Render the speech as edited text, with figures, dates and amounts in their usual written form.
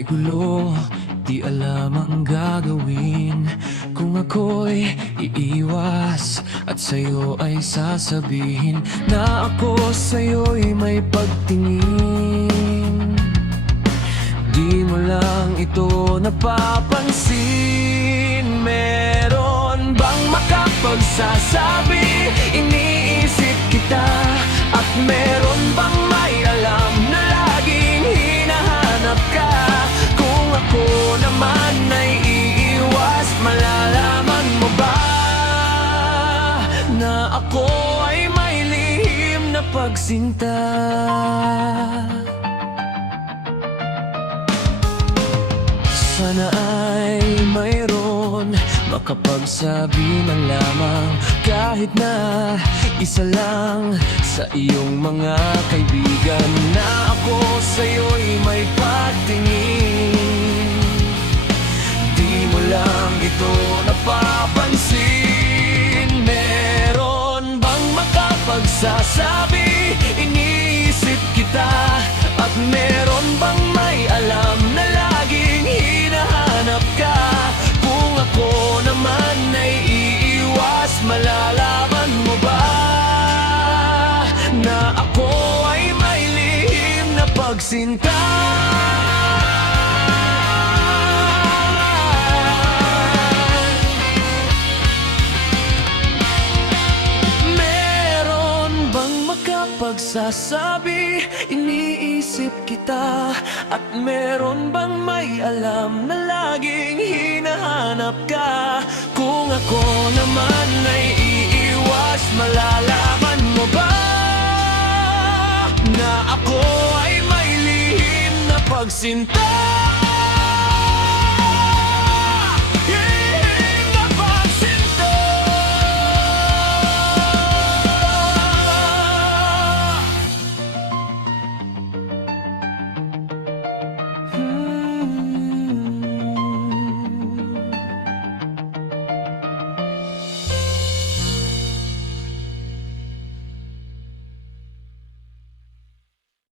May gulo, di alam ang gagawin. Kung ako'y iiwas at sa'yo ay sasabihin na ako sa'yo'y may pagtingin. Di mo lang ito napapansin. Meron bang makapagsasabi iniisip kita? At meron bang may alam na laging hinahanap ka? Kung ako naman ay iiwas, malalaman mo ba na ako ay may lihim na pagsinta? Sana ay mayroon makapagsabi man lamang, kahit na isa lang sa iyong mga kaibigan, na ako sa'yo'y may pagtingin. Di mo lang ito napapansin. Meron bang makapagsasabi iniisip kita? At meron bang may alam na laging hinahanap ka? Kung ako naman ay iiwas, malalaman mo ba na ako ay may lihim na pagsinta? Pagsasabi, iniisip kita. At meron bang may alam na laging hinahanap ka? Kung ako naman ay iiwas, malalaman mo ba na ako ay may lihim na pagsinta?